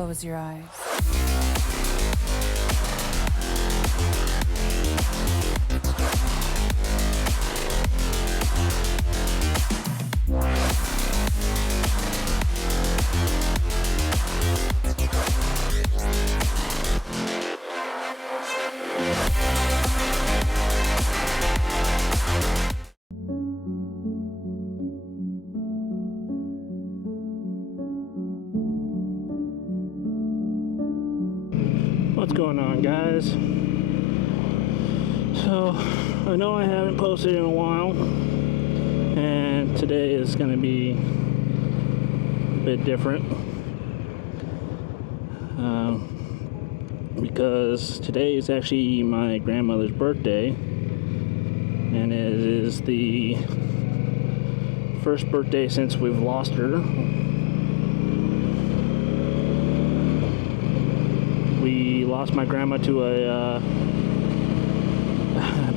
close your eyes. What's going on, guys? So I know I haven't posted in a while, and today is going to be a bit different because today is actually my grandmother's birthday, and it is the first birthday since we've lost her. We lost my grandma to a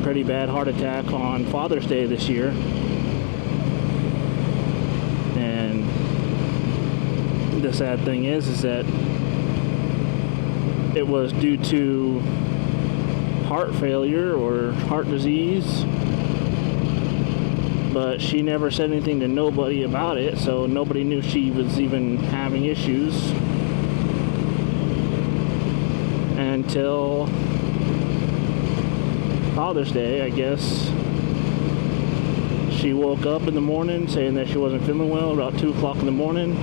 pretty bad heart attack on Father's Day this year. And the sad thing is that it was due to heart failure or heart disease. But she never said anything to nobody about it, so nobody knew she was even having issues. Until Father's Day, I guess. She woke up in the morning saying that she wasn't feeling well about 2 o'clock in the morning.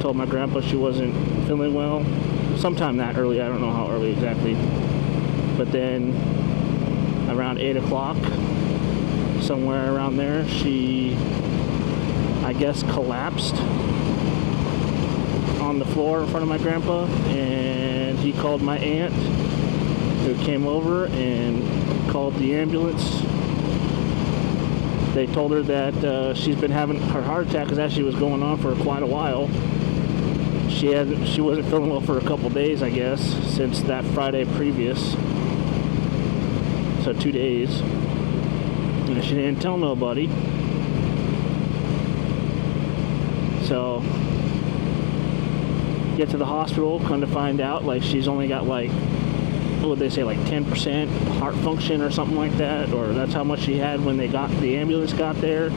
Told my grandpa she wasn't feeling well. Sometime that early, I don't know how early exactly. But then around 8 o'clock, somewhere around there, she, I guess, collapsed on the floor in front of my grandpa, and he called my aunt, who came over and called the ambulance. They told her that she's been having her heart attack, because actually was going on for quite a while. She wasn't feeling well for a couple days, I guess, since that Friday previous, so 2 days, and she didn't tell nobody. So get to the hospital, come to find out, like, she's only got, like, what would they say, like 10% heart function or something like that, or that's how much she had when the ambulance got there.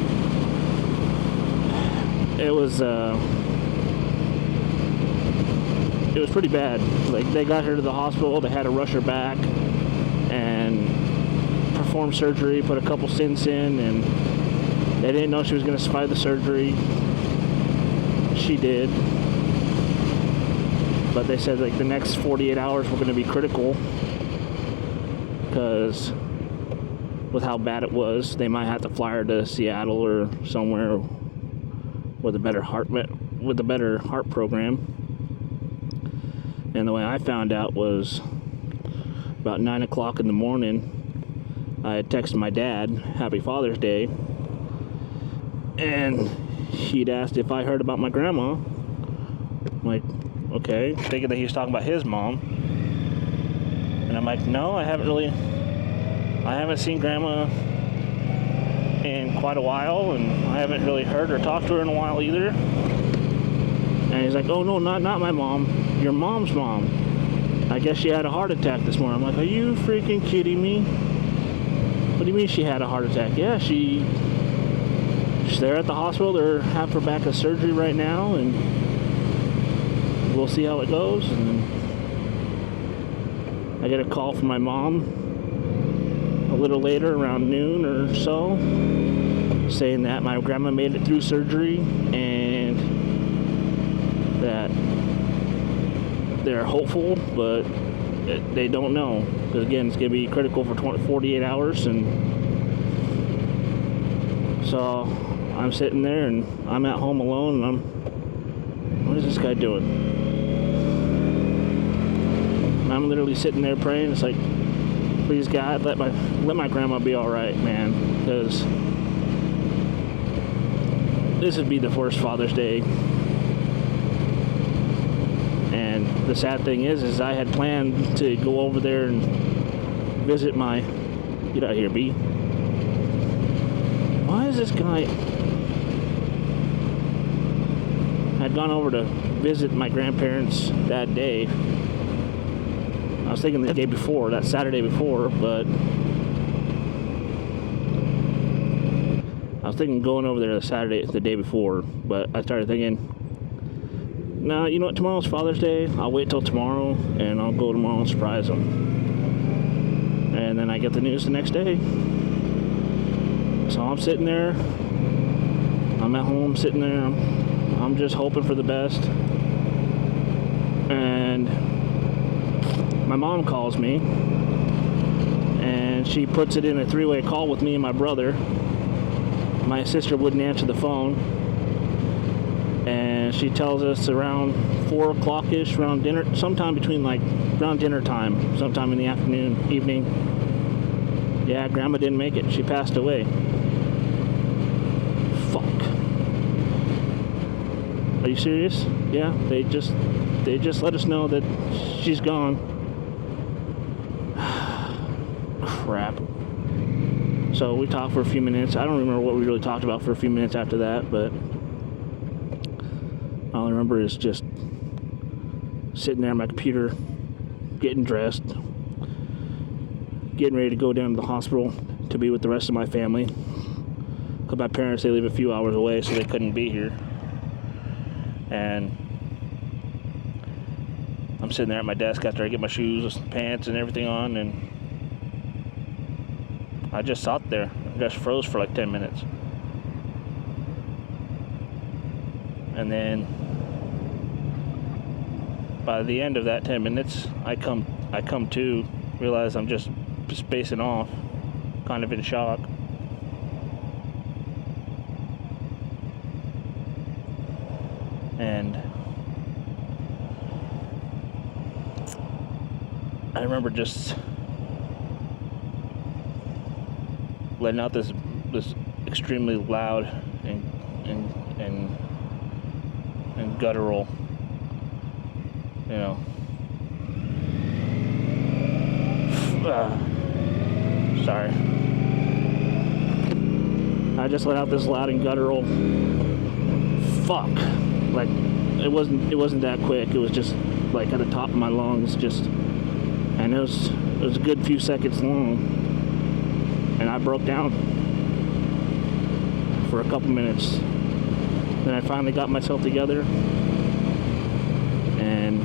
It was pretty bad. Like, they got her to the hospital, they had to rush her back and perform surgery, put a couple stents in, and they didn't know she was going to survive the surgery. She did. But they said, like, the next 48 hours were going to be critical, because with how bad it was, they might have to fly her to Seattle or somewhere with a better heart program. And the way I found out was about 9 o'clock in the morning. I had texted my dad, Happy Father's Day, and he'd asked if I heard about my grandma. I'm like, okay, thinking that he was talking about his mom. And I'm like, no, I haven't seen grandma in quite a while, and I haven't really heard or talked to her in a while either. And he's like, oh no, not my mom, your mom's mom. I guess she had a heart attack this morning. I'm like, are you freaking kidding me? What do you mean she had a heart attack? Yeah, she's there at the hospital. They're having her back at surgery right now, and we'll see how it goes. And then I get a call from my mom a little later, around noon or so, saying that my grandma made it through surgery and that they're hopeful, but they don't know, because again, it's going to be critical for 48 hours. And so I'm sitting there, and I'm at home alone, and what is this guy doing? And I'm literally sitting there praying. It's like, please God, let my grandma be all right, man, because this would be the first Father's Day. And the sad thing is I had planned to go over there and visit my, get out of here, B. Why is this guy? I I'd gone over to visit my grandparents that day. I was thinking the day before, that Saturday before, but I was thinking going over there the day before, but I started thinking, no, you know what, tomorrow's Father's Day. I'll wait till tomorrow, and I'll go tomorrow and surprise them. And then I get the news the next day. So I'm sitting there. I'm at home sitting there. I'm just hoping for the best. And my mom calls me, and she puts it in a three-way call with me and my brother. My sister wouldn't answer the phone, and she tells us around 4 o'clock-ish, around dinner, sometime between around dinner time, sometime in the afternoon, evening. Yeah, Grandma didn't make it. She passed away. Fuck. Are you serious? Yeah, they just let us know that she's gone. Crap. So we talked for a few minutes. I don't remember what we really talked about for a few minutes after that, but all I remember is just sitting there on my computer, getting dressed, getting ready to go down to the hospital to be with the rest of my family. Because my parents, they live a few hours away, so they couldn't be here. And I'm sitting there at my desk after I get my shoes, pants, and everything on, and I just sat there. I just froze for like 10 minutes. And then by the end of that 10 minutes, I come to realize I'm just spacing off, kind of in shock. And I remember just letting out this extremely loud and guttural, sorry. I just let out this loud and guttural fuck. Like it wasn't that quick. It was just like at the top of my lungs, and it was a good few seconds long, and I broke down for a couple minutes. Then I finally got myself together and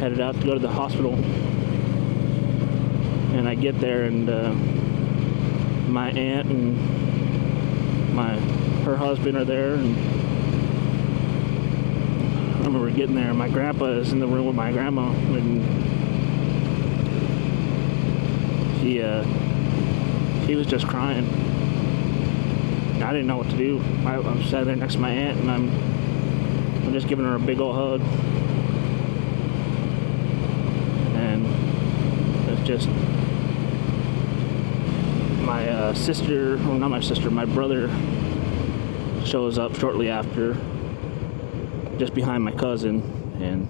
headed out to go to the hospital. And I get there, and my aunt and her husband are there, and I remember getting there. My grandpa is in the room with my grandma, and he was just crying. I didn't know what to do. I sat there next to my aunt, and I'm just giving her a big old hug. And it's just my brother shows up shortly after, just behind my cousin, and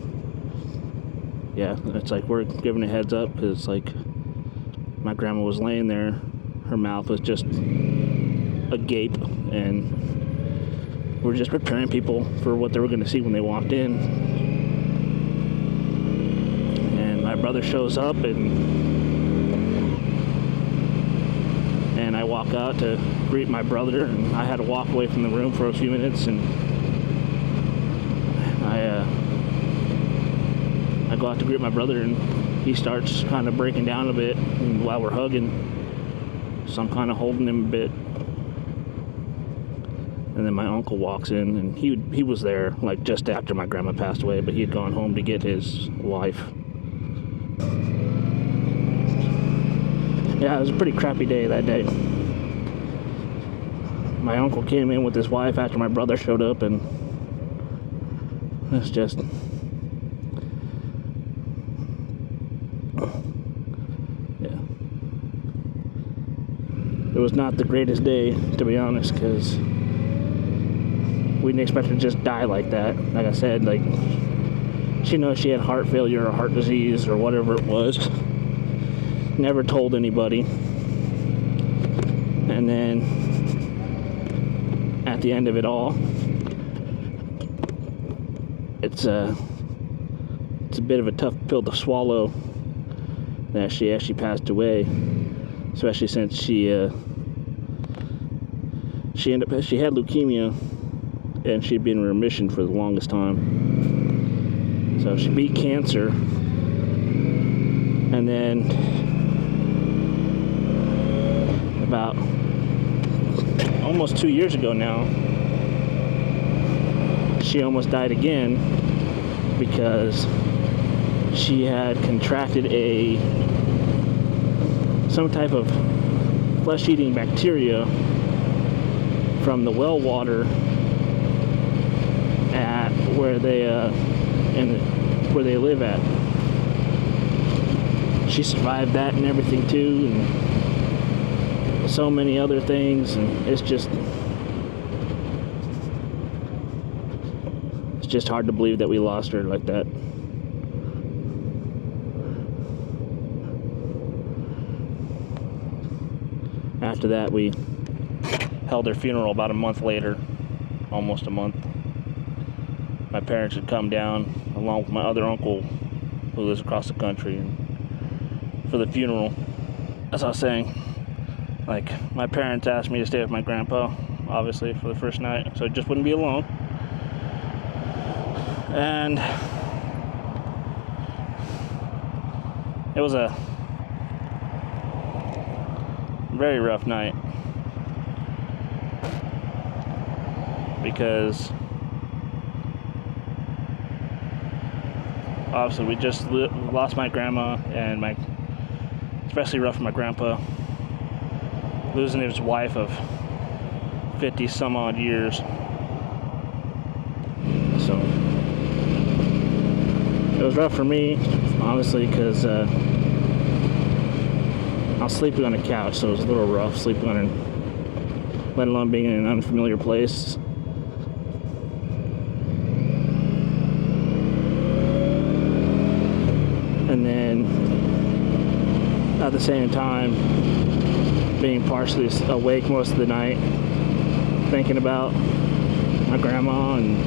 yeah, it's like we're giving a heads up, because it's like my grandma was laying there, her mouth was just agape, and we're just preparing people for what they were going to see when they walked in. And my brother shows up, and I walk out to greet my brother, and I had to walk away from the room for a few minutes, and I go out to greet my brother, and he starts kind of breaking down a bit, and while we're hugging, so I'm kind of holding him a bit. And then my uncle walks in, and he was there like just after my grandma passed away, but he had gone home to get his wife. Yeah, it was a pretty crappy day that day. My uncle came in with his wife after my brother showed up, and it's just... yeah. It was not the greatest day, to be honest, because we didn't expect her to just die like that. Like I said, like, she knows she had heart failure or heart disease or whatever it was. Never told anybody. And then at the end of it all, it's a bit of a tough pill to swallow that she actually passed away, especially since she had leukemia and she'd been in remission for the longest time. So she beat cancer, and then about almost 2 years ago now, she almost died again because she had contracted some type of flesh-eating bacteria from the well water at where they live at. She survived that and everything too, and so many other things, and it's just hard to believe that we lost her like that. After that, we held her funeral about a month later, almost a month. My parents had come down along with my other uncle who lives across the country for the funeral. As I was saying, like, my parents asked me to stay with my grandpa, obviously, for the first night, so I just wouldn't be alone. And it was a very rough night because obviously we just lost my grandma, and especially rough for my grandpa, losing his wife of 50 some odd years. So it was rough for me, honestly, because I was sleeping on a couch, so it was a little rough sleeping on it, let alone being in an unfamiliar place. And then at the same time being partially awake most of the night, thinking about my grandma, and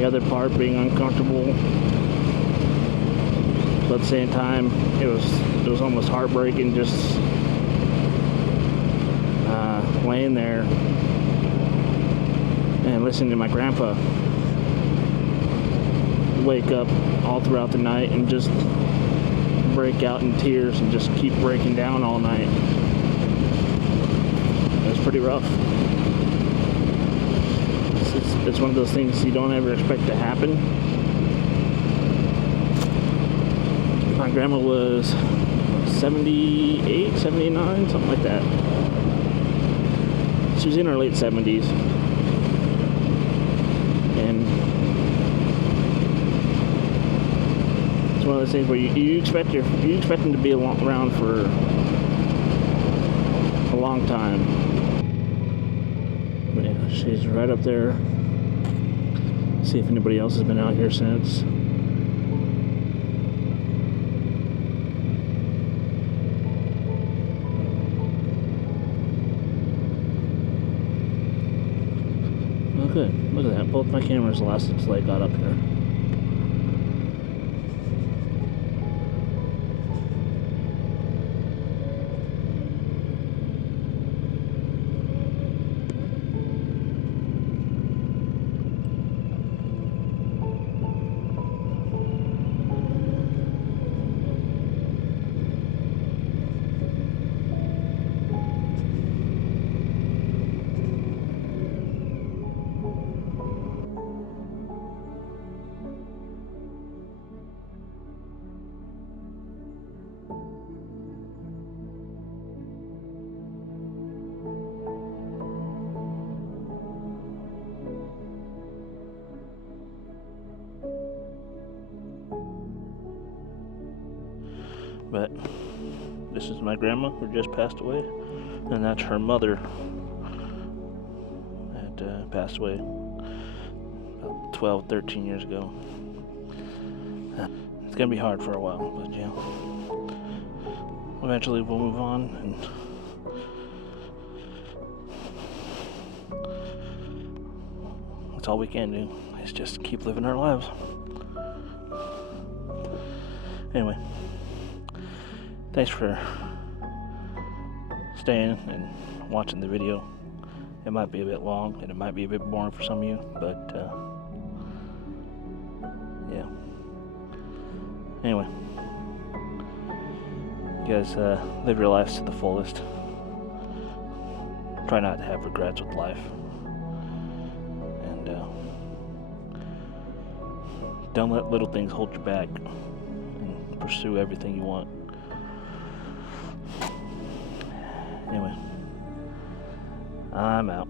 the other part being uncomfortable. But at the same time, it was almost heartbreaking just laying there and listening to my grandpa wake up all throughout the night and just break out in tears and just keep breaking down all night. It was pretty rough. It's one of those things you don't ever expect to happen. My grandma was 78, 79, something like that. She was in her late 70s. And it's one of those things where you expect them to be around for a long time. But yeah, she's right up there. See if anybody else has been out here since. Oh, good. Look at that. Both my cameras lasted until I got up here. But this is my grandma who just passed away, and that's her mother that passed away about 12, 13 years ago. It's gonna be hard for a while, but yeah, eventually we'll move on, and that's all we can do. is just keep living our lives. Anyway, thanks for staying and watching the video. It might be a bit long and it might be a bit boring for some of you, but yeah. Anyway, you guys live your lives to the fullest. Try not to have regrets with life. And don't let little things hold you back. And pursue everything you want. Anyway, I'm out.